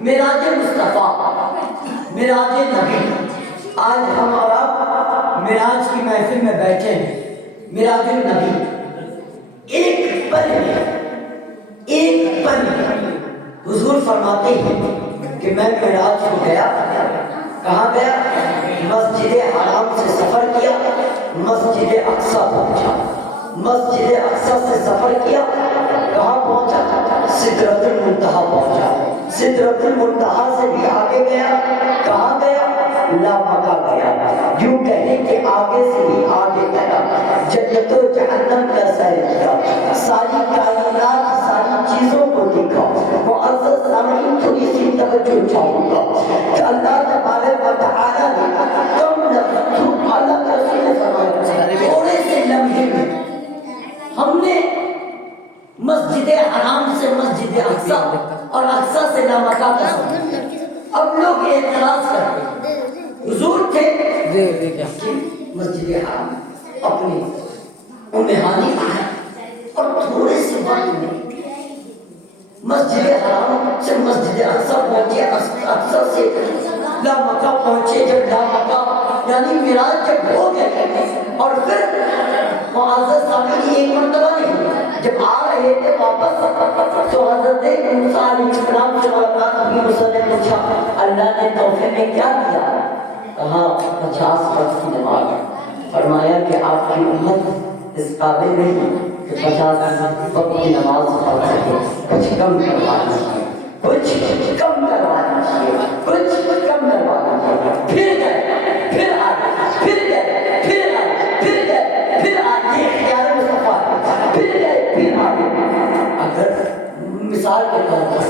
معراج مصطفیٰ، معراج نبی۔ آج ہم اور آپ معراج کی محفل میں بیٹھے ہیں، معراج النبی۔ ایک پل میں حضور فرماتے ہیں کہ میں معراج کو گیا، کہاں گیا؟ مسجد حرام سے سفر کیا، مسجد اقصیٰ پہنچا، مسجد اقصیٰ سے سفر کیا، کہاں پہنچا؟ سدرۃ المنتہا پہنچا، سدرۃ المنتہا سے بھی آگے گیا، کہاں گیا؟ لامکہ گیا۔ یوں کہیں کہ آگے سے بھی آگے گیا، جنت و جہنم کا سیر کیا، ساری کائنات ساری چیزوں کو دیکھا۔ معزز سامعین تھوڑی سی توجہ چاہوں گا کہ اللہ تبارک و تعالیٰ نے کم لمحوں، اللہ کے رسول نے فرمایا تھوڑے سے لمحے میں ہم نے مسجد حرام سے مسجد اقصیٰ اور اقصیٰ سے لامکہ کا سفر۔ اب لوگ اعتراض کرتے ہیں، حضور تھے کہ مسجد حرام اپنی ہانی آئے اور تھوڑے سے وقت میں مسجد حرام سے مسجد اقصیٰ پہنچے، اقصیٰ سے لامکہ پہنچے۔ جب لامکہ یعنی معراج جب ہو گئے اور پھر معزز سامعین ایک مرتبہ نہیں، جب آ رہے تھے واپس تو حضرت موسیٰ علیہ السلام سے ملاقات ہوئی۔ موسیٰ نے پوچھا اللہ نے تحفے میں کیا دیا؟ کہا 50 وقت کی نماز۔ فرمایا کہ آپ کی امت اس قابل نہیں کہ 50 وقت کی نماز پڑھ سکے، کچھ کم کروانا چاہیے، کچھ کم کروانا چاہیے، کچھ کم کروانا چاہیے۔ پھر گئے، پھر آئے، پھر گئے، پھر آئے، پھر گئے، پھر آئے، یہ اختیار مصطفیٰ، پھر گئے، پھر آئے۔ اگر مثال کے طور پر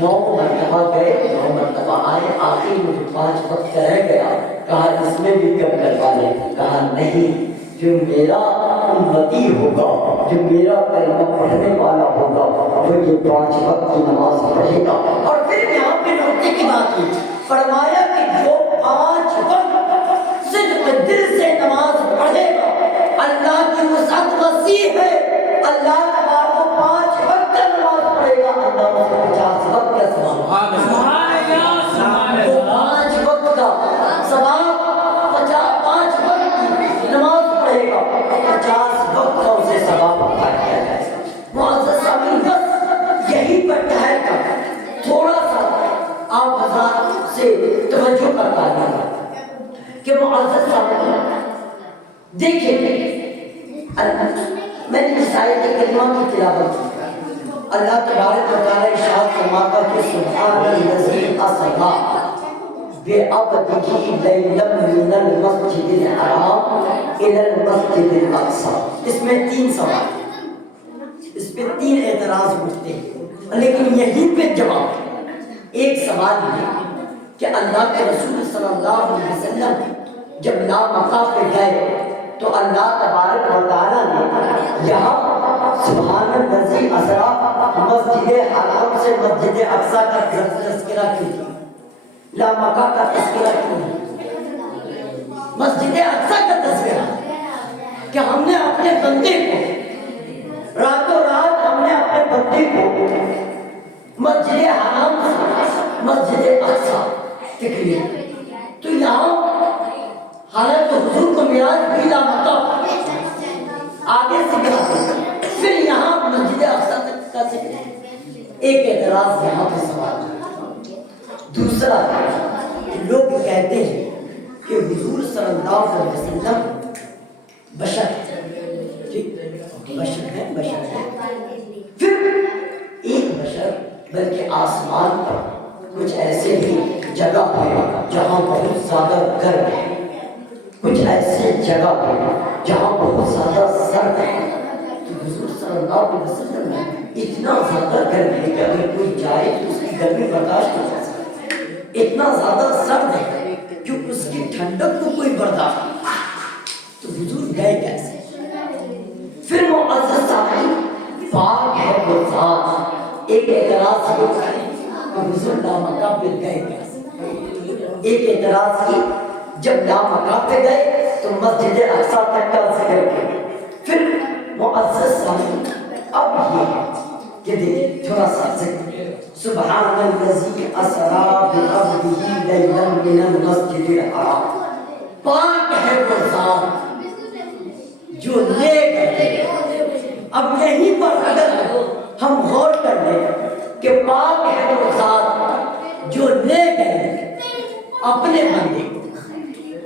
9 مرتبہ گئے، 9 مرتبہ آئے، آخر میں جو 5 وقت رہ گیا، کہا اس میں بھی کم کروا لیں۔ کہا نہیں، جو میرا امتی ہوگا، جو میرا کلمہ پڑھنے والا ہوگا، وہ یہ 5 وقت کی نماز پڑھے گا۔ اور پھر یہاں پہ نقطے کی بات کی، فرمایا کہ جو 5 وقت صدق دل سے نماز پڑھے گا، اللہ کی وسعت وسیع ہے، اللہ تبارک و 5 وقت کا نماز پڑھے گا، اللہ اس کو 50 وقت کا ثواب دے گا۔ 5 وقت کا ثواب، 5 وقت کی نماز پڑھے گا، 50 وقت کا اسے ثواب عطا کیا جائے گا۔ معزز سامعین، بس یہی پر ٹھہر کر تھوڑا سا آپ حضرات سے توجہ کرتا ہوں کہ معزز سامعین دیکھیں، میں نے اس آیت کریمہ کی تلاوت کی، اللہ تبارک و تعالیٰ ارشاد فرماتا ہے کہ سبحان الذی اسریٰ بعبدہ لیلا من المسجد الحرام الی المسجد الاقصیٰ۔ اس میں 3 سوال، اس پہ 3 اعتراض اٹھتے ہیں، لیکن یہیں پہ جواب ہے۔ ایک سوال یہ کہ اللہ کے رسول صلی اللہ علیہ وسلم جب لامکہ پہ گئے تو اللہ تبارک و تعالیٰ نے یہاں سبحان الذی اسریٰ مسجد حرام سے مسجد اقصیٰ کا تذکرہ کیوں کیا؟ لامکہ کا تذکرہ کیوں نہیں؟ مسجد اقصیٰ کا تذکرہ کہ ہم نے اپنے بندے کو راتوں رات، ہم نے اپنے بندے کو مسجد حرام سے مسجد اقصیٰ تکلیہ۔ تو یہاں حالانکہ حضور کو معراج بھی لامکہ آگے سے گیا، پھر یہاں مسجد اقصیٰ تک کا ذکر۔ ایک اعتراض یہاں پہ سوال۔ دوسرا، لوگ کہتے ہیں کہ حضور صلی اللہ علیہ وسلم بشر ہے، پھر ایک بشر بلکہ آسمان پر کچھ ایسے بھی جگہ ہے جہاں بہت زیادہ گرم ہے، کچھ ایسے جگہ ہے جہاں بہت زیادہ سرد ہے۔ تو حضور صلی اللہ علیہ وسلم میں اتنا زیادہ گرم ہے کہ اگر کوئی جائے تو اس کی گرمی برداشت نہیں کر سکتا، اتنا زیادہ سرد ہے کہ اس کی ٹھنڈک کو کوئی برداشت نہیں۔ تو حضور گئے کیسے؟ پھر معزز سامعین، پاک ہے وہ ذات۔ ایک اعتراض یہ کریں کہ حضور لامکہ پہ گئے کیسے؟ ایک اعتراض کی، جب لامکہ پہ گئے تو مسجد اقصیٰ تک کا ذکر کیا۔ پھر معزز سامعین، اب یہ یہ دیکھیں تھوڑا سا سبحان الذی اسری بعبدہ لیلا من المسجد الحرام، پاک ہے وہ ذات جو لے گئے۔ اب یہیں پر اگر ہم غور کر لیں کہ پاک ہے وہ ذات جو لے گئے اپنے بندے کو،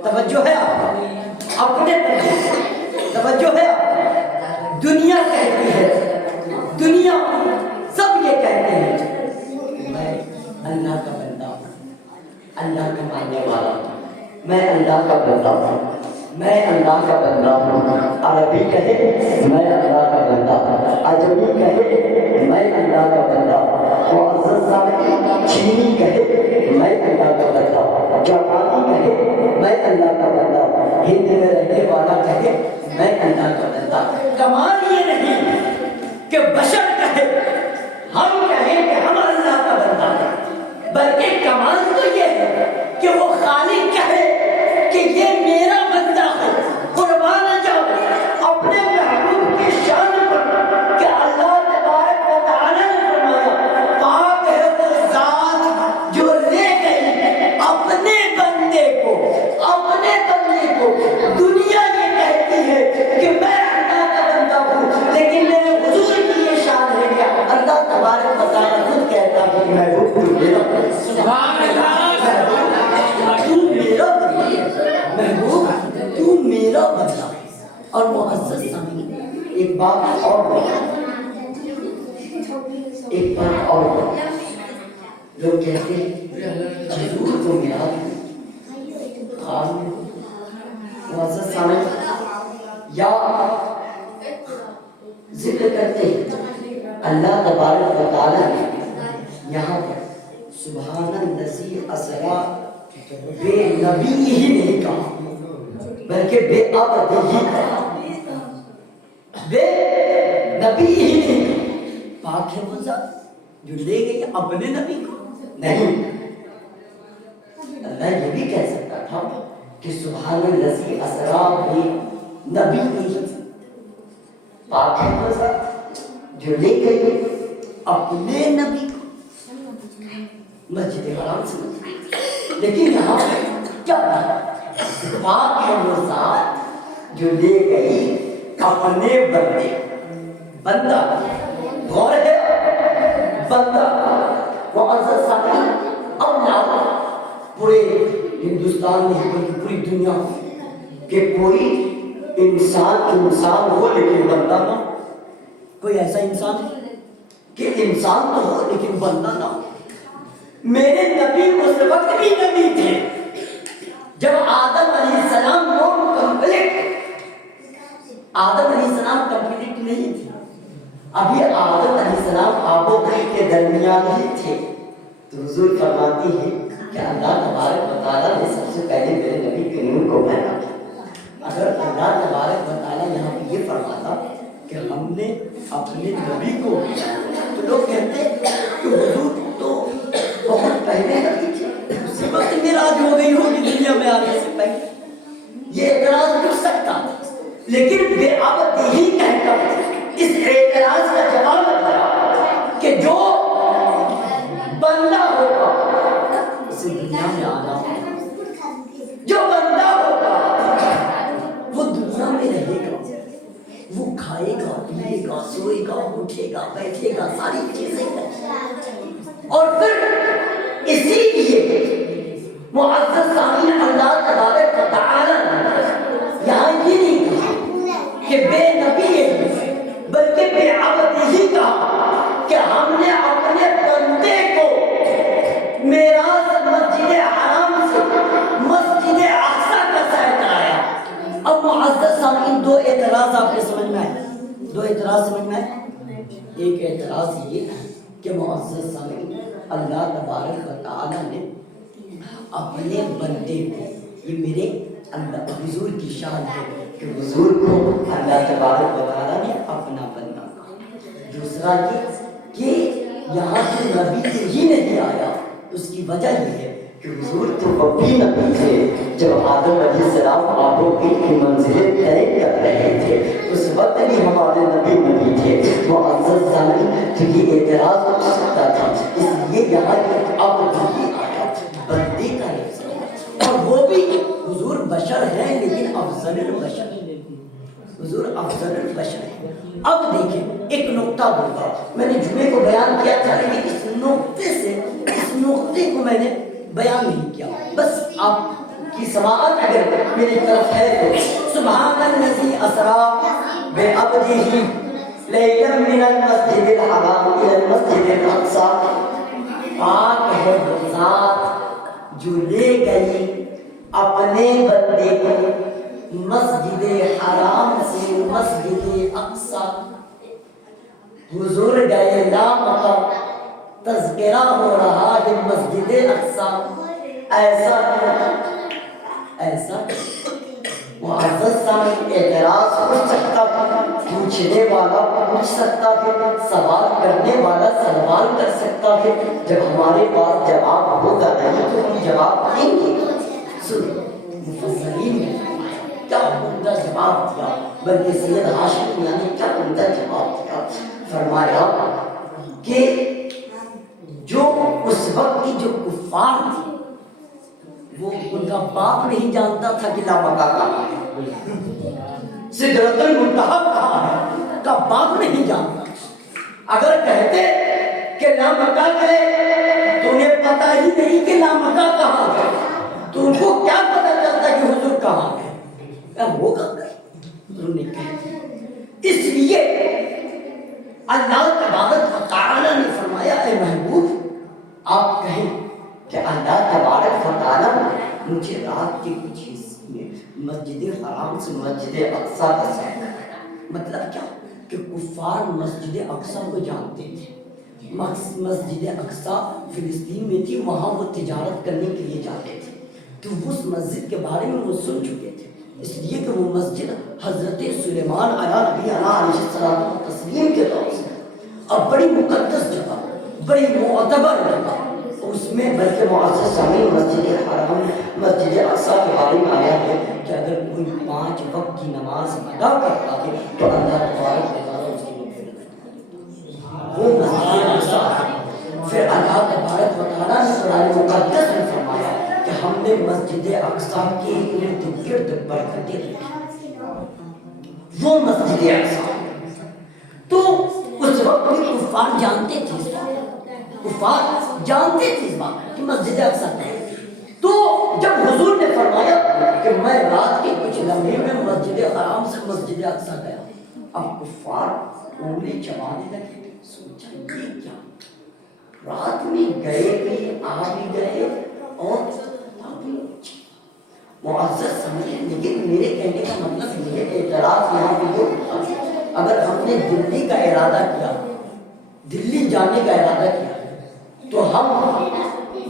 توجہ ہے آپ، اپنے بندے کو، توجہ ہے آپ۔ دنیا کہتی ہے، دنیا سب یہ کہتے ہیں میں اللہ کا بندہ ہوں، اللہ کا ماننے والا ہوں، میں اللہ کا بندہ ہوں، میں اللہ کا بندہ ہوں۔ عربی کہے میں اللہ کا بندہ ہوں، عجمی کہے میں اللہ کا بندہ ہوں، معزز صاحب چینی کہے میں اللہ کا بندہ ہوں، جاپانی کہے میں اللہ کا بندہ ہوں، ہند میں رہنے والا کہے میں اللہ کا بندہ ہوں۔ کمال یہ نہیں کہ بشر کہے، ہم کہیں کہ ہم اللہ کا بندہ ہیں، بلکہ کمال تو یہ ہے کہ وہ خالق کہے کہ یہ میرا بندہ ہے۔ قربان جاؤ اپنے محبوب کی شان پر کہ اللہ تبارک و تعالی نے فرمایا پاک ہے وہ ذات جو لے گئی اپنے بندے کو، اپنے بندے کو۔ دنیا یہ کہتی ہے کہ میں اللہ کا بندہ ہوں، لیکن میرے حضور کی یہ شان ہے کہ اللہ تبارک و تعالی خود کہتا ہے کہ محبوب تو میرا سبحان اللہ، تو میرا محبوب تو میرا بندہ۔ اور معزز سامعین ایک بات اور ایک بات اور لوگ کہتے ہیں حضور کو میرا معزز سامعین یا ذکر کرتے ہیں اللہ تبارک و تعالی نے یہاں پر سبحان الذی اسری بے نبی ہی نہیں کہا بلکہ بے عبدہ ہی کہا، بے نبی ہی نہیں کہا۔ پاک ہے وہ ذات جو لے گئی اپنے نبی کو، نہیں، اللہ یہ بھی کہہ سکتا تھا کہ سبحان الذی اسری بے نبی ہی، پاک ہے وہ ذات جو لے گئی اپنے نبی کو مسجد حرام سے۔ لیکن یہاں کیا پاک ہے وہ ذات جو لے گئی اپنے بندے، بندہ غور ہے، بندہ معزز سامعین۔ اب نہ پورے ہندوستان میں بلکہ پوری دنیا کہ کوئی انسان ہو لیکن بندہ نہ ہو۔ کوئی ایسا انسان ہے کہ انسان تو ہو لیکن بندہ نہ ہو۔ میرے نبی اس وقت بھی نبی تھے جب آدم علیہ السلام کو آدم علیہ السلام کمپلیٹ نہیں تھے، ابھی آدم علیہ السلام آب و گل کے درمیان ہی تھے۔ تو حضور فرماتی ہے کہ اللہ تبارک و تعالیٰ نے سب سے پہلے میرے نبی کے نور کو پہنا۔ اگر اللہ تبارک و تعالیٰ یہاں پہ یہ فرماتا کہ ہم نے اپنے نبی کو، تو لوگ کہتے کہ حضور تو بہت پہلے نبی تھے، اسی وقت معراج ہو گئی ہوگی دنیا میں آنے سے پہلے۔ یہ اعتراض کر سکتا، لیکن بے عبدہ ہی کہہ کر اس اعتراض کا جواب دیا کہ جو بندہ ہوگا اسے دنیا میں آنا ہوگا، جو بندہ ہوگا وہ دنیا میں رہے گا، وہ کھائے گا، پیے گا، سوئے گا، اٹھے گا، بیٹھے گا، ساری چیزیں کرے گا۔ اور پھر اسی لیے معزز سامعین اللہ تبارک و تعالی یہاں یہ نہیں کہا کہ بے نبی ہے، بلکہ بے عبدہ ہی کہا کہ ہم نے اپنے بندے کو معراج مسجد حرام سے مسجد اقصی کا سیر کرایا۔ اب معزز سامعین دو اعتراض آپ کے سمجھ میں آئے، دو اعتراض سمجھ میں آئے۔ ایک اعتراض یہ کہ معزز سامعین اللہ تبارک و تعالی نے اپنے بندے کو، یہ میرے اللہ حضور کی شان ہے کہ حضور کو اللہ تبارک و تعالی نے اپنا بندہ کہا۔ دوسرا یہ کہ یہاں سے نبی ہی نہیں آیا، اس کی وجہ یہ ہے کہ حضور تو وہی نبی تھے جب آدم علیہ السلام آبوں کی منزلیں طے کر رہے تھے، اس وقت بھی ہمارے نبی تھے۔ معزز سامعین، تو یہ اعتراض ہو سکتا تھا، اس لیے یہاں اب بھی آیا بندے کا لفظ، اور وہ بھی حضور بشر ہیں لیکن افضل البشر، حضور افضل البشر ہیں۔ اب دیکھیں ایک نقطہ بولتا، میں نے جمعے کو بیان کیا تھا لیکن اس نقطے کو میں نے بیان نہیں کیا، بس آپ کی سماعت اگر میری طرف ہے تو سبحان الذی اسری بعبدہ لیلا من المسجد الحرام الی المسجد الاقصی، پاک ہے وہ ذات جو لے گئی اپنے بندے کو مسجد حرام سے مسجد اقصی۔ حضور گئے لامقام، تذکرہ ہو رہا ہے مسجد اقصی، ایسا معزز سامعین اعتراض ہو سکتا ہے، پوچھنے والا پوچھ سکتا ہے، سوال کرنے والا سوال کر سکتا ہے، جب ہمارے پاس جواب ہوگا نہیں تو ہم جواب دیں گے۔ مفسرین نے کیا عمدہ جواب دیا، بلکہ سید ہاشمی نے کیا عمدہ جواب دیا، فرمایا کہ جو اس وقت کی جو کفار تھی وہ ان کا باپ نہیں جانتا تھا کہ لامکہ کہاں ہے، سدرۃ المنتہا کہاں ہے، کا باپ نہیں جانتا۔ اگر کہتے کہ لامکہ گئے تو انہیں پتہ ہی نہیں کہ لامکہ کہاں گئے، تو ان کو کیا پتہ چلتا کہ حضور کہاں گئے، وہ کہاں گئے، انہوں نے کہہ دیا۔ اس لیے اللہ تبارک و تعالیٰ نے فرمایا اے محبوب آپ کہیں کہ اللہ تبارک و تعالیٰ مجھے رات کے کچھ حصے میں مسجد حرام سے مسجد اقصی کا سیر کرایا۔ مطلب کیا کہ کفار مسجد اقصی کو جانتے تھے، مسجد اقصی فلسطین میں تھی، وہاں وہ تجارت کرنے کے لیے جاتے تھے، تو اس مسجد کے بارے میں وہ سن چکے تھے، اس لیے کہ وہ مسجد حضرت سلیمان علیہ السلام تسلیم کے طور سے اب بڑی مقدس جگہ، بڑی معتبر جگہ، اس میں بلکہ معزز سامعین مسجد حرام مسجد اقصی کے بارے میں آیا ہے کہ اگر کوئی 5 وقت کی نماز ادا کرتا ہے تو اللہ تبارک و تعالیٰ اس کی مغفرت کرتا ہے، وہ مسجد اقصی۔ پھر اللہ تبارک و تعالیٰ نے قرآن مقدس میں فرمایا کہ ہم نے مسجد اقصی کے ارد گرد برکتیں رکھی، وہ مسجد اقصی۔ تو اس وقت بھی کفار جانتے تھے، اس بات کفار جانتے تھے اس بات کہ مسجد اقصی ہے۔ تو جب حضور نے فرمایا کہ میں رات کے کچھ لمحے میں مسجد حرام سے مسجد اقصی گیا، اب کفار انگلی چبانے لگے، سوچا یہ کیا، رات میں گئے بھی آ بھی گئے اور معزز سمجھے، لیکن میرے کہنے کا مطلب یہ اعتراض یہاں پہ جو اگر ہم نے دلی کا ارادہ کیا، دلی جانے کا ارادہ کیا تو ہم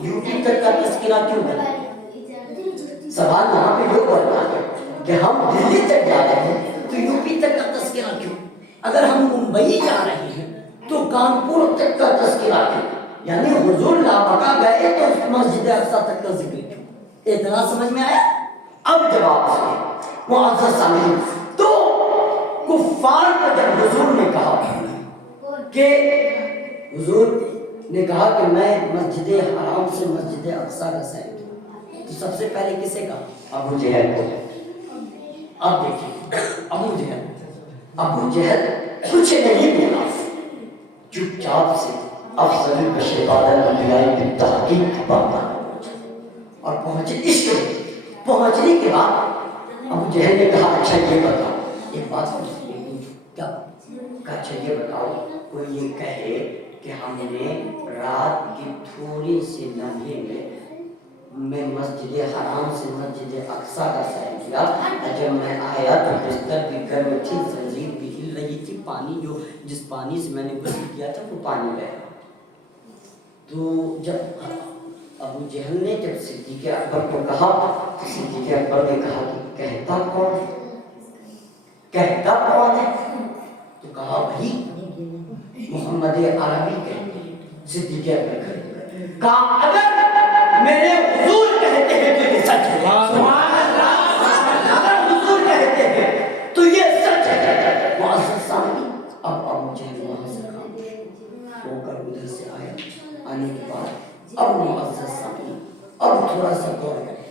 یو پی تک کا تذکرہ کیوں کریں؟ سوال یہاں پہ یہ بڑھتا ہے کہ ہم دلی تک جا رہے ہیں تو یو پی تک کا تذکرہ کیوں؟ اگر ہم ممبئی جا رہے ہیں تو کانپور تک کا تذکرہ کیوں؟ یعنی حضور لامکہ گئے تو مسجد اقصی تک کا ذکر کیوں؟ اعتراض سمجھ میں آیا؟ اب جواب سنیں معزز سامعین، تو کفار کو جب حضور نے کہا کہ حضور نے کہا کہ میں مسجد حرام سے مسجد اقصی کا سیر کیا، تو سب سے پہلے کسے کہا؟ ابو جہل کو۔ اب دیکھیں ابو جہل کچھ نہیں بولا، چپ چاپ سے افضل البشر بعد الانبیاء بالتحقیق پاپا اور پہنچے عشق۔ پہنچنے کے بعد ابو جہل نے کہا اچھا یہ بتاؤ، ایک بات کیا کہا، اچھا یہ بتاؤ کوئی یہ کہے کہ ہم نے رات کے تھوڑے سے لمحے میں مسجد حرام سے مسجد اقصی کا سیر کیا، اور جب میں آیا تو بستر بھی گرم تھی، زنجیر بھی ہل رہی تھی، پانی جو جس پانی سے میں نے غسل کیا تھا وہ پانی بہہ رہا۔ تو جب ابو جہل نے جب صدیق اکبر کو کہا تو صدیق اکبر نے کہا کہ کہتا کون ہے؟ تو کہا بھائی محمد عربی کہتے ہیں۔ صدیق اکبر کہا اگر میرے اب معزز سامعین، اب تھوڑا سا غور کریں.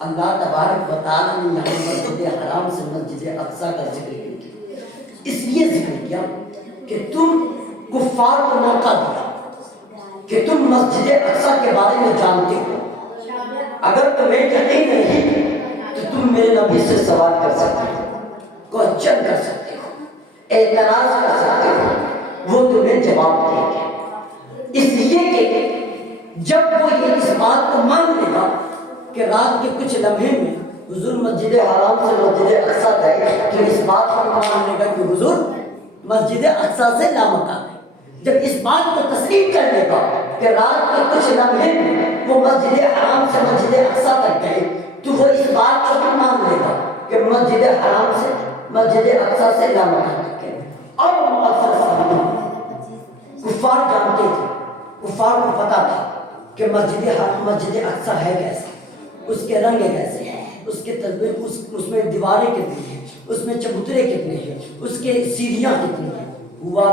اللہ تبارک و تعالیٰ نے یہاں مسجد حرام سے مسجد اقصیٰ کا ذکر کیا. اس لیے ذکر کیا کہ تم کفار کو موقع دیا کہ تم مسجد اقصیٰ کے بارے میں جانتے ہو. اگر تمہیں یقین نہیں تو تم میرے نبی سے سوال کر سکتے ہو، کوشچن کر سکتے ہو، اعتراض کر سکتے ہو، وہ تمہیں جواب دیں گے. اس لیے کہ جب وہ یہ اس بات کو مان لے گا کہ رات کے کچھ لمحے میں حضور مسجد حرام سے مسجد اقصیٰ گئے، تو اس بات کو مان لے گا کہ حضور مسجد اقصیٰ سے لامکان ہے. جب اس بات کو تسلیم کر لے گا کہ رات کے کچھ لمحے میں وہ مسجد حرام سے مسجد اقصیٰ تک گئے، تو وہ اس بات کو بھی مان لے گا کہ مسجد حرام سے مسجد اقصیٰ سے لامکان تک گئے. اور کفار جانتے تھے، کفار کو پتا تھا کہ مسجد اقصیٰ ہے کیسے، اس کے رنگ کیسے ہیں، اس کے تصویر، اس میں دیواریں کتنی ہیں، اس میں چبوترے کتنے ہیں، اس کے سیڑھیاں کتنی ہیں. ہوا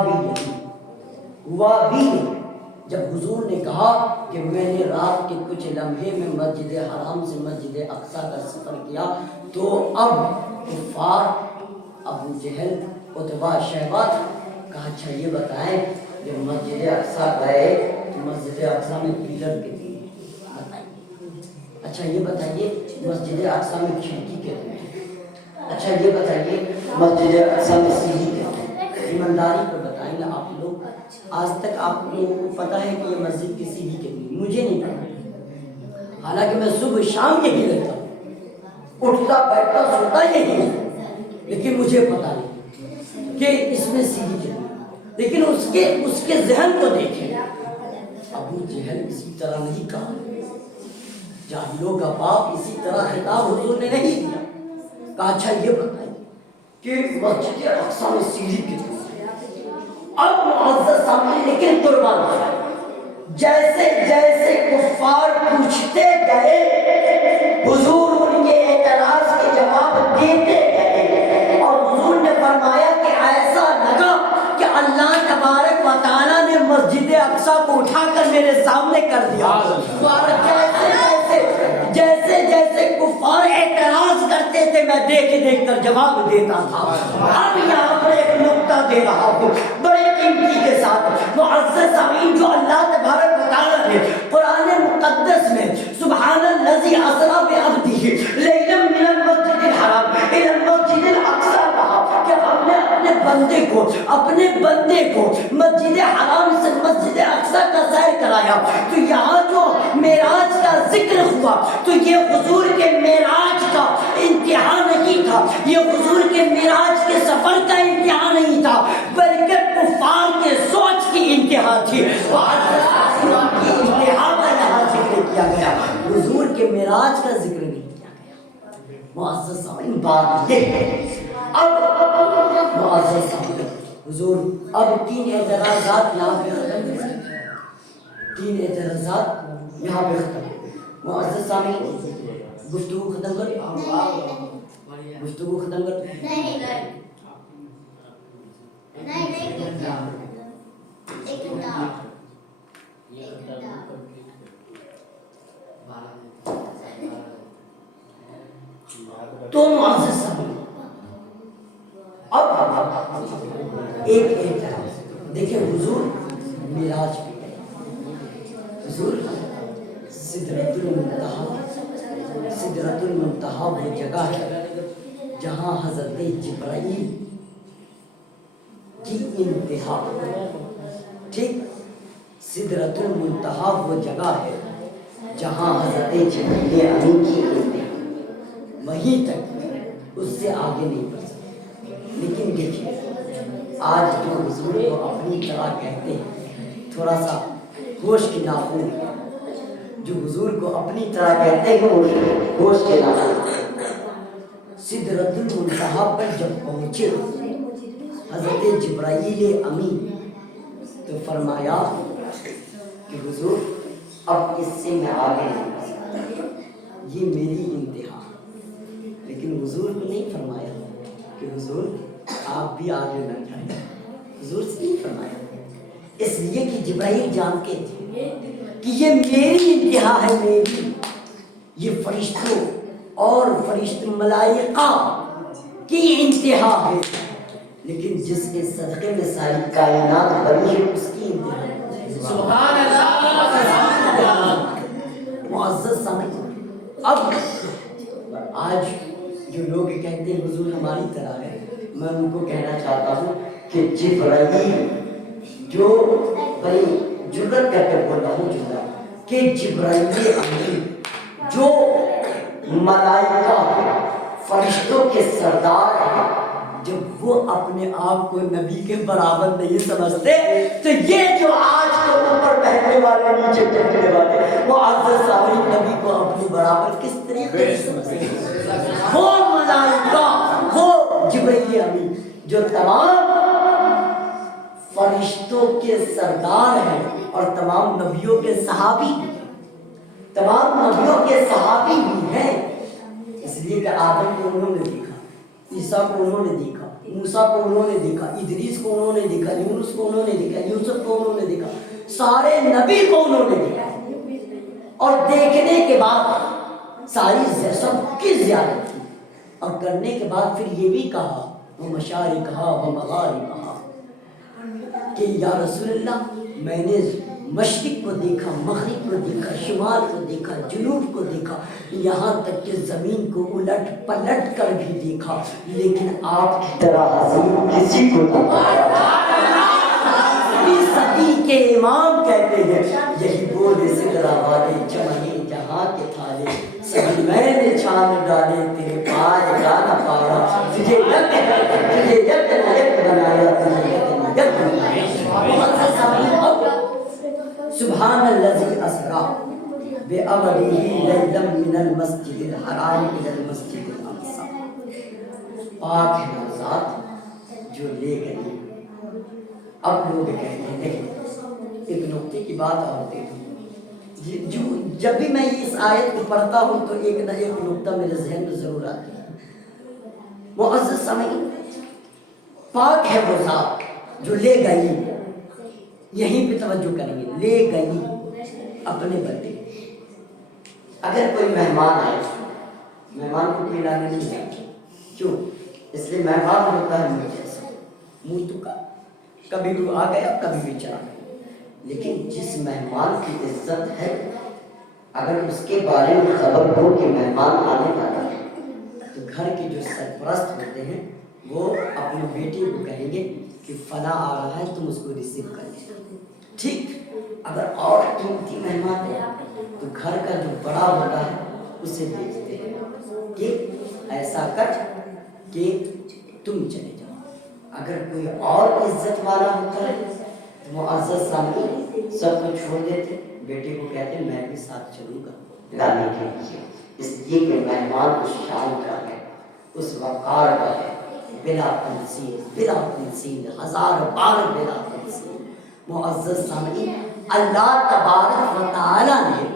بھی نہیں. جب حضور نے کہا کہ میں نے رات کے کچھ لمحے میں مسجد حرام سے مسجد اقصیٰ کا سفر کیا، تو اب کفار ابو جہل، عتبہ، شیبہ کہا اچھا یہ بتائیں جب مسجد اقصیٰ گئے تو مسجد اقصیٰ میں پیلر کتنی ہے؟ اچھا یہ بتائیے مسجد اقصیٰ میں کھڑکی کتنی ہے؟ اچھا یہ بتائیے مسجد اقصیٰ میں سیڑھی کتنی ہے؟ ایمانداری پر بتائیں گے آپ لوگ. آج تک آپ لوگوں کو پتہ ہے کہ یہ مسجد کی سیڑھی کتنی؟ مجھے نہیں پتا، حالانکہ میں صبح شام یہی رہتا ہوں، اٹھتا بیٹھتا سوتا یہی ہوں، لیکن مجھے پتا نہیں کہ اس میں سیڑھی کتنی. لیکن اس کے ذہن کو دیکھیں. ابو جہل اسی طرح نہیں کہا، جاہلوں کا باپ اسی طرح خطاب حضور نے نہیں دیا. کہا اچھا یہ بتائیں کہ مسجد اقصیٰ میں سیڑھی کتنی؟ اب معزز سامنے لیکن قربان جیسے جیسے کفار پوچھتے گئے حضور ان کے اعتراض کے جواب دیتے گئے، اور حضور نے فرمایا کہ ایسا لگا کہ اللہ تبارک و تعالیٰ نے مسجد اقصیٰ کو اٹھا کر میرے سامنے کر دیا. اور جیسے جیسے کفار اعتراض کرتے تھے میں دیکھ کر جواب دیتا تھا. اب یہاں پر ایک نقطہ دے رہا ہوں بڑے قیمتی کے ساتھ. معزز سامعین، جو اللہ تبارک و تعالیٰ نے قرآن مقدس میں سبحان الذی اسریٰ بعبدہ لیلا من المسجد الحرام الی المسجد الاقصیٰ کہا کہ ہم نے اپنے بندے کو مسجد حرام سے مسجد اقصیٰ کا سیر کرایا. تو یہاں جو معراج کا ذکر ہوا تو یہ حضور کے معراج کا انتہا نہیں تھا، یہ حضور کے معراج کے سفر کا انتہا نہیں تھا، بلکہ کفار کے سوچ کی انتہا تھی. انتہا کا یہاں ذکر کیا گیا، حضور کے معراج کا ذکر نہیں کیا گیا. معزز سامعین، بات یہ ہے اب معزز سامعین حضور اب 3 اعتراضات یہاں پہ ختم کر سکتے ہیں. 3 اعتراضات یہاں پہ ختم. معزز سامعین گفتگو ختم کر تو معزز سامعین اب ایک اعتراض دیکھیں. حضور معراج پہ گئے، حضور سدرۃ المنتہا وہ جگہ ہے جہاں حضرت جبرائیل کی انتہا. ٹھیک، سدرۃ المنتہا وہ جگہ ہے جہاں حضرت جبرائیل امین کی انتہا، وہیں تک، اس سے آگے نہیں بڑھ سکتے. لیکن دیکھیے آج جو حضور کو اپنی طرح کہتے ہیں، تھوڑا سا ہوش کی ناخن، جو حضور کو اپنی طرح کہتے ہیں ہوش کے ناخن. سدرۃ المنتہا پر جب پہنچے حضرت جبرائیل امین تو فرمایا کہ حضور اب اس سے میں آگے نہیں بڑھ سکتا، یہ میری انتہا. لیکن حضور کو نہیں فرمایا کہ حضور آپ بھی آگے نہ جائیں، حضور سے نہیں فرمایا. اس لیے کہ جبرائیل جانتے تھے کہ یہ میری انتہا ہے، میری، یہ فرشتوں اور فرشتوں ملائکہ کی انتہا ہے، لیکن جس کے صدقے میں ساری کائنات بنی ہے اس کی انتہا ہے۔ سبحان اللہ۔ معزز سامعین، اب آج جو لوگ کہتے ہیں حضور ہماری طرح ہے، میں ان کو کہنا چاہتا ہوں کہ جبرائیل جو بڑی جرت کر کے بول رہا ہوں جملہ کہ جبرائیل امین جو ملائکہ فرشتوں کے سردار ہیں، جب وہ اپنے آپ کو نبی کے برابر نہیں سمجھتے تو یہ جو آج تو اوپر بہنے والے نیچے ٹکنے والے وہ معزز سامعین نبی کو اپنے برابر کس طریقے سے سمجھتے ہیں؟ وہ ملائکہ، وہ جبرائیل امین جو تمام فرشتوں کے سردار ہیں اور تمام نبیوں کے صحابی، تمام نبیوں کے صحابی بھی ہیں، اس لیے کہ آدم کو انہوں نے دیکھا، عیسیٰ کو انہوں نے دیکھا، موسیٰ کو انہوں نے دیکھا، ادریس کو انہوں نے دیکھا، یونس کو انہوں نے دیکھا، یوسف کو انہوں نے دیکھا، سارے نبی کو انہوں نے دیکھا، اور دیکھنے کے بعد ساری سب کی زیادت کی، اور کرنے کے بعد پھر یہ بھی کہا وہ مشارقہا و مغاربہا کہ یا رسول اللہ میں نے مشرق کو دیکھا، مغرب کو دیکھا، شمال کو دیکھا، جنوب کو دیکھا، یہاں تک کہ زمین کو الٹ پلٹ کر بھی دیکھا، لیکن آپ کی طرح حسین کسی کو نہیں دیکھا۔ صدی کے امام کہتے ہیں یہی بولے سدرا والے چمنے جہاں کے تھالے، سبھی میں نے چھان ڈالے تیرے پائے گانا پایا، تجھے یک بنایا، تجھے یک بنایا۔ سبحان الذی اسریٰ بعبدہ لیلا من المسجد الحرام الی المسجد الاقصی، پاک ہے وہ ذات جو لے گئی۔ اب لوگ کہتے ہیں نہیں، ایک نقطے کی بات اور دیکھیں، جب بھی میں اس آیت کو پڑھتا ہوں تو ایک نہ ایک نقطہ میرے ذہن میں ضرور آتی ہے۔ معزز سامعین، پاک ہے وہ ذات جو لے گئی، یہیں پہ توجہ کریں گے، لے گئی اپنے بندے۔ اگر کوئی مہمان آئے، مہمان کو کوئی لانے نہیں جاتا، کیوں؟ اس لیے مہمان ہوتا ہے منہ جیسا، منہ تو کا کبھی وہ آ گیا کبھی بھی چلا گیا، لیکن جس مہمان کی عزت ہے اگر اس کے بارے میں خبر ہو کہ مہمان آنے والا ہے تو گھر کے جو سرپرست ہوتے ہیں وہ اپنے بیٹے کو کہیں گے کہ فلاں آ رہا ہے تم اس کو ریسیو کر لیں، ٹھیک؟ اگر اور قیمتی مہمان ہے تو گھر کا جو بڑا ہوتا ہے اسے بھیجتے ہیں کہ ایسا کر کہ تم چلے جاؤ۔ اگر کوئی اور عزت والا ہوتا ہے تو معزز سامعین سب کو چھوڑ دیتے، بیٹے کو کہتے ہیں میں بھی ساتھ چلوں گا لانے کے لیے، اس لیے کہ مہمان اس شان کا ہے، اس وقار کا ہے، بلا تنسیل، ہزار بار بلا تنسیل۔ معزز سامعین، اللہ تبارک و تعالی نے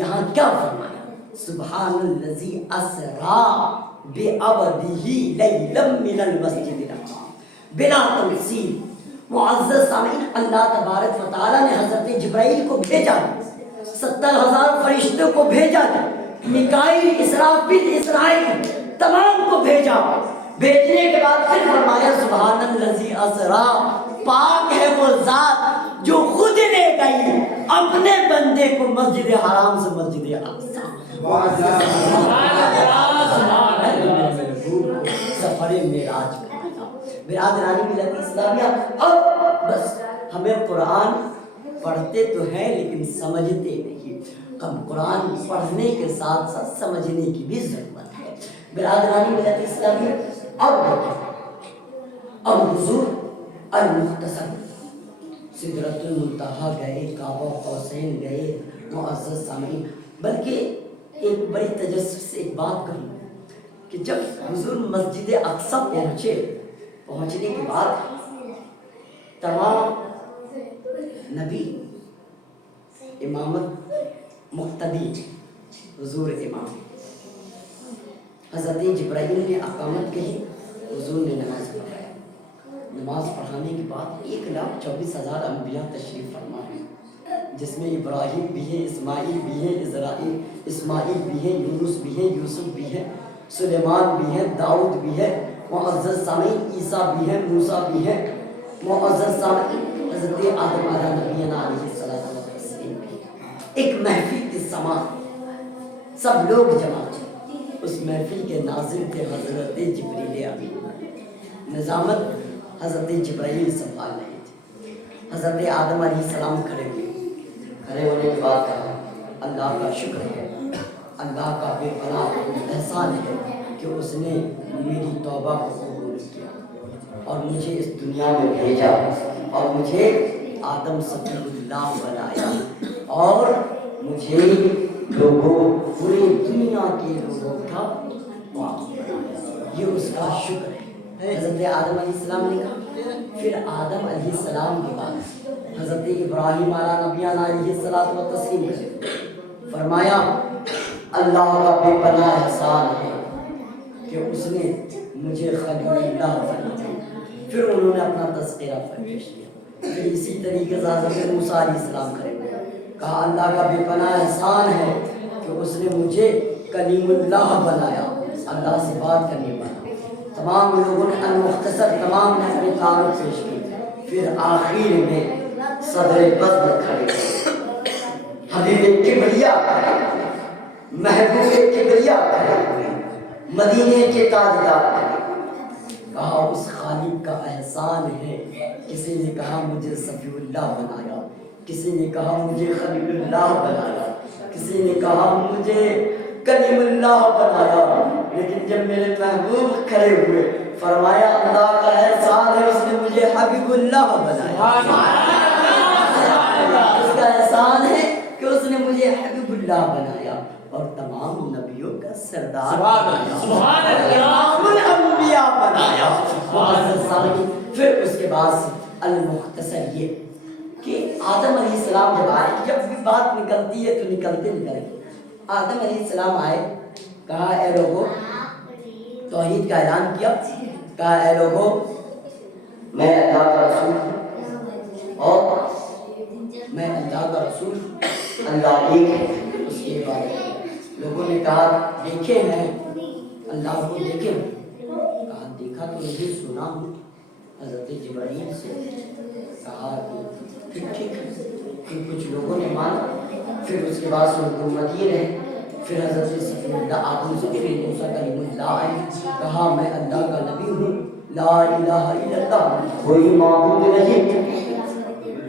یہاں کیا فرمایا؟ سبحان الذی اسریٰ بعبدہ لیلا من المسجد الحرام بلا تنسیل۔ معزز سامعین، اللہ تبارک و تعالی نے حضرت جبرائیل کو بھیجا، 70,000 فرشتوں کو بھیجا، میکائیل، اسرافیل، اسرائیل تمام کو بھیجا، بھیجنے کے بعد پھر فرمایا سبحان الذی اسریٰ، پاک ہے وہ ذات جو خود لے گئی اپنے بندے کو مسجد حرام سے مسجد اقصی۔ سفر معراج کا برادرانی ملت اسلامیہ، اب بس ہمیں قرآن پڑھتے تو ہیں لیکن سمجھتے نہیں، ہم قرآن پڑھنے کے ساتھ ساتھ سمجھنے کی بھی ضرورت ہے۔ برادرانی ملت اسلامیہ، اب حضور المختصر سدرۃ المنتہا گئے، کعبہ قوسین گئے۔ معزز سامعین، بلکہ ایک بڑی تجسس سے ایک بات کہوں کہ جب حضور مسجد اقصی پہنچنے کے بعد تمام نبی امامت مقتدی، حضور امام، حضرت جبرائیل نے اقامت کہی، حضور نے نماز پڑھایا، نماز پڑھانے کے بعد 1,24,000 انبیاء تشریف فرما ہے، جس میں ابراہیم بھی ہے، اسماعیل بھی ہے، اسماعیل بھی ہے، یونس بھی ہے، یوسف بھی ہے، سلیمان بھی ہے، داؤد بھی ہے، معزز سامعین عیسیٰ بھی ہے، موسیٰ بھی ہے، معزز سامعین حضرت آدم علیہ نبینا علیہ الصلوۃ والتسلیم بھی ہے۔ ایک محفل کی سما، سب لوگ جمع تھے، اس محفل کے ناظر تھے حضرت جبریل امین، نظامت حضرت جبرائیل سنبھال رہے تھے۔ حضرت آدم علیہ السلام کھڑے ہوئے، کھڑے ہونے کے بعد کہا اللہ کا شکر ہے، اللہ کا بے پناہ احسان ہے کہ اس نے میری توبہ کو قبول کیا اور مجھے اس دنیا میں بھیجا اور مجھے آدم صفی اللہ بنایا اور مجھے لوگوں پوری دنیا کے لوگوں کا باپ بنایا، یہ اس کا شکر ہے۔ حضرت آدم علیہ السلام نے کہا، پھر آدم علیہ السلام کے بعد حضرت ابراہیم علیہ نبینا علیہ الصلوۃ والتسلیم نے فرمایا اللہ کا بے پناہ احسان ہے کہ اس نے مجھے خلیل اللہ بنایا۔ پھر انہوں نے اپنا تذکرہ پیش کیا۔ پھر اسی طریقے سے حضرت موسیٰ علیہ السلام کھڑے ہوئے، کہا اللہ کا بے پناہ احسان ہے کہ اس نے مجھے کلیم اللہ بنایا، اللہ سے بات کرنے والا۔ تمام لوگوں نے المختصر تمام نے اپنے تعارف پیش کی۔ پھر آخر میں صدر بزم کھڑے ہوئے، حبیب کبریا کھڑے ہوئے، محبوب کبریا کھڑے ہوئے، مدینے کے تاجدار کھڑے ہوئے۔ کہا اس خالق کا احسان ہے، کسی نے کہا مجھے صفی اللہ بنایا، کسی نے کہا مجھے خلیل اللہ بنایا، کسی نے کہا مجھے کلیم اللہ بنایا، لیکن جب میرے محبوب کھڑے ہوئے فرمایا اللہ کا احسان ہے اس نے مجھے حبیب اللہ بنایا، اس کا احسان ہے کہ اس نے مجھے حبیب اللہ بنایا اور تمام نبیوں کا سردار بنایا، تمام الانبیاء بنایا۔ پھر اس کے بعد المختصر یہ کہ آدم علیہ السلام جب آئے، جب بھی بات نکلتی ہے تو نکلتے آدم علیہ السلام آئے، کہا اے لوگو، توحید کا اعلان کیا، کہا اے لوگو میں اللہ کا رسول ہوں اور میں اللہ کا رسول ہوں، اللہ ایک ہے، اس کی عبادت ہے۔ لوگوں نے کہا دیکھے ہیں اللہ کو، دیکھے ہیں، کہا دیکھا تو نہیں سنا ہوں۔ حضرت جبرائیل سے کہا کہ ٹھیک ہے، پھر کچھ لوگوں نے مانا، پھر اس کے بعد حکومت یہ رہے۔ پھر حضرت صفی اللہ آدم سے پھر موسیٰ کلیم اللہ آئے، کہا میں اللہ کا نبی ہوں، لا الہ الا اللہ، کوئی معبود نہیں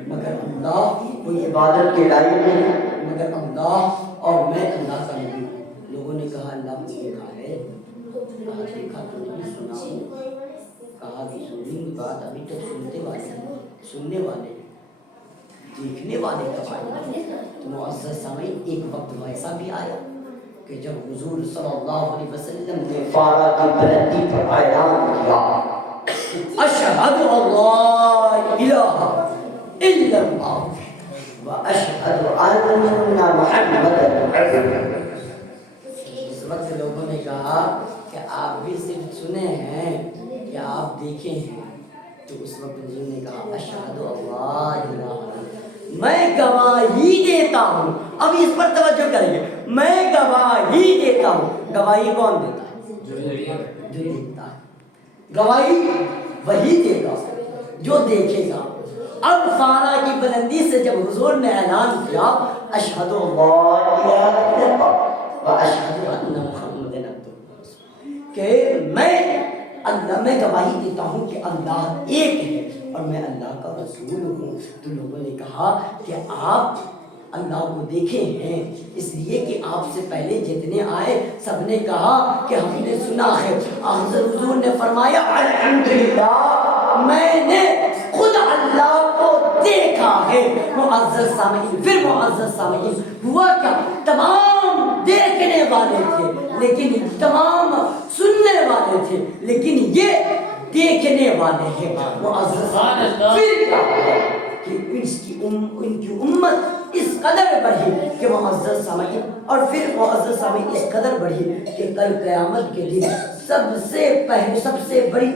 مگر اللہ، کوئی عبادت کے لائق نہیں مگر اللہ، اور میں اللہ کا نبی ہوں۔ لوگوں نے کہا اللہ کو دیکھا ہے، کہا دیکھا تو نہیں سنا ہوں، کہا کہ سننے کی بات ابھی تک سنتے والے، سننے والے، دیکھنے والے کب آئے؟ تو معزز سامعین ایک وقت ایسا بھی آیا کہ جب حضور صلی اللہ علیہ وسلم نے فارا کی بلندی پر اعلان کیا اشہد اللہ الہ الا اللہ واشہد ان محمد رسول اللہ۔ اس وقت لوگوں نے کہا کہ آپ بھی صرف سنے ہیں یا آپ دیکھے ہیں؟ تو اس وقت حضور نے کہا اشہد اللہ الہ، میں گواہی دیتا ہوں۔ اب اس پر توجہ کریں گے، میں گواہی دیتا ہوں۔ گواہی کون دیتا ہے؟ جو دیکھتا ہے۔ گواہی وہی دے گا جو دیکھے گا۔ اب فارا کی بلندی سے جب حضور نے اعلان کیا اشہد اللہ الہ الا اللہ واشہد ان محمد عبدہ، کہ میں گواہی دیتا ہوں کہ اللہ ایک ہے اور میں اللہ کا رسول ہوں۔ تو لوگوں نے کہا کہ آپ اللہ کو دیکھے ہیں، اس لیے کہ آپ سے پہلے جتنے آئے سب نے کہا کہ ہم نے سنا ہے۔ حضور نے فرمایا الحمدللہ میں نے خود اللہ کو دیکھا ہے۔ معزز سامعین، پھر معزز سامعین ہوا کیا؟ تمام دیکھنے والے تھے لیکن تمام سننے والے تھے لیکن یہ دیکھنے والے ہیں۔ معزز پھر کیا کہ ان کی امت اس قدر بڑھی کہ معزز سامعین، اور پھر معزز سامعین اس قدر بڑھی کہ کل قیامت کے دن سب سے بڑی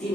3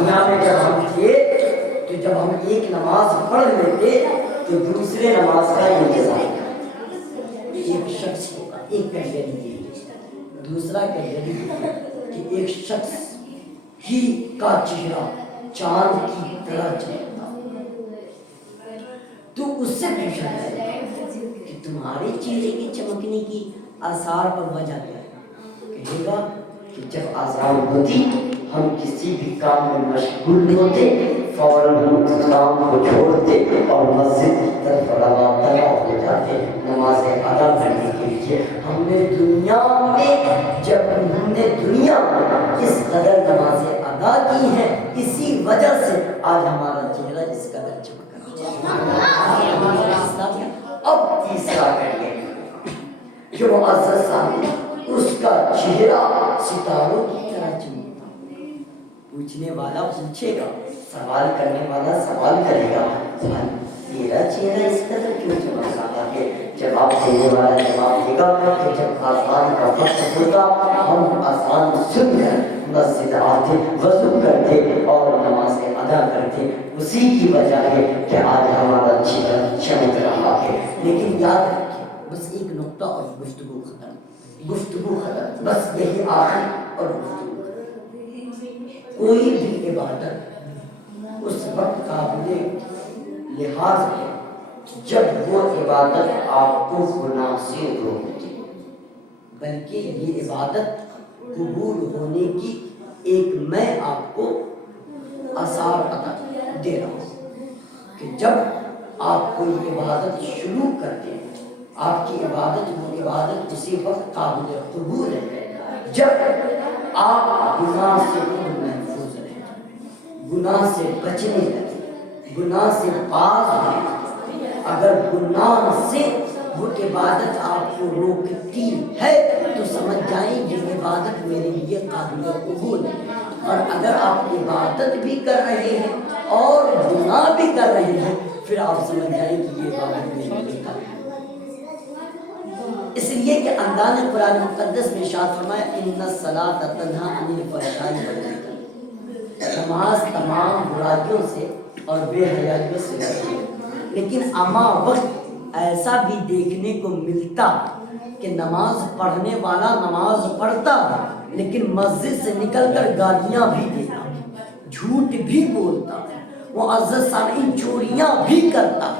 دنیا میں جب ہم تھے تو جب ہم ایک نماز پڑھ لیتے تو دوسرے نماز کا انتظار کرتے. ایک شخص ہوگا, ایک کیٹیگری, دوسرا کیٹیگری کہ ایک شخص ہی کا چہرہ چاند کی طرح چمکتا, تو اس سے پوچھا جائے کہ تمہارے چہرے کے چمکنے کی آثار پر وجہ کیا ہے؟ کہے گا کہ جب آزان ہوتی ہم کسی بھی کام میں مشغول ہوتے, فوراً ہم اس کام کو چھوڑتے اور مسجد کی طرف روانہ ہو جاتے نماز ادا کرنے کے لیے. ہم نے دنیا میں جب ہم نے دنیا میں اس قدر نمازیں ادا کی ہیں, اسی وجہ سے آج ہمارا چہرہ اس قدر چمک رہا ہے. اب تیسرا کریے جو معزز صاحب اس کا چہرہ ستاروں کی طرح چمکتا. پوچھنے والا پوچھے گا, سوال کرنے والا سوال کرے گا, تیرا چہرہ اس طرح کیوں چمک رہا ہے؟ جواب دینے والا جواب دے گا کہ جب آسان کا وقت ہوتا ہم آسان سن کر مسجد آتے, وضو کرتے اور نماز ادا کرتے. اسی کی وجہ ہے کہ آج ہمارا چہرہ چمک رہا ہے. لیکن یاد رکھیں, بس ایک نقطہ اور گفتگو ختم, گفتگو ختم, بس یہی آخر اور گفتگو ختم. کوئی بھی عبادت اس وقت قابل لحاظ ہے جب وہ عبادت آپ کو گناہ سے روکتی, بلکہ یہ عبادت قبول ہونے کی ایک میں آپ کو آثار عطا دے رہا ہوں کہ جب آپ کوئی عبادت شروع کرتے ہیں, آپ کی عبادت وہ عبادت اسی وقت قابل قبول ہے جب آپ گناہ سے محفوظ رہیں, گناہ سے بچنے لگے, گناہ سے باز رہیں. اگر گناہ سے وہ عبادت آپ کو روکتی ہے تو سمجھ جائیں یہ عبادت میرے لیے قابل قبول ہے. اور اگر آپ عبادت بھی کر رہے ہیں اور گناہ بھی کر رہے ہیں پھر آپ سمجھ جائیں کہ یہ عبادت میرے لیے قابل ہے. اس لیے کہ اللہ نے قرآن مقدس میں ارشاد فرمایا ان الصلاۃ تنہی عن الفحشاء والمنکر, نماز تمام برائیوں سے اور بے حیائیوں سے روکتی ہے. لیکن اما وقت ایسا بھی دیکھنے کو ملتا کہ نماز پڑھنے والا نماز پڑھتا لیکن مسجد سے نکل کر گالیاں بھی دیتا, جھوٹ بھی بولتا, معزز سامعین چوریاں بھی کرتا.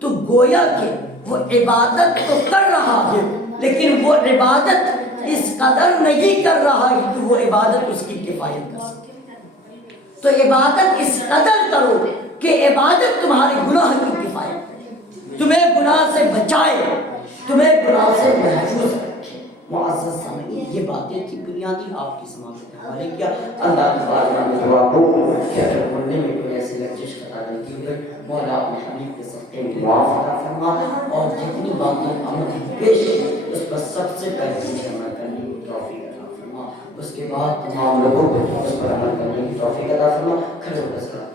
تو گویا کہ وہ عبادت تو کر رہا ہے لیکن وہ عبادت اس قدر نہیں کر رہا ہے کہ وہ عبادت اس کی کفایت کر سکے. تو عبادت اس قدر کرو کہ عبادت تمہارے گناہ کی کفایت کرے, تمہیں گناہ سے بچائے, تمہیں گناہ سے محفوظ رکھے. معزز سامعین یہ باتیں تھی بنیادی, آپ کی سماعت کے حوالے کیا. اللہ تبارک و تعالی کہ اگر بولنے میں کوئی ایسی لغزش خطا غلطی ہوئی مولا اپنے حبیب کے صدقے میں معاف عطا فرما, اور جتنی باتیں عمل پیش کی اس پر سب سے پہلے عمل کرنے کی توفیق عطا فرما, اس کے بعد تمام لوگوں کو اس پر عمل کرنے کی توفیق عطا فرما. کھڑے ہو کر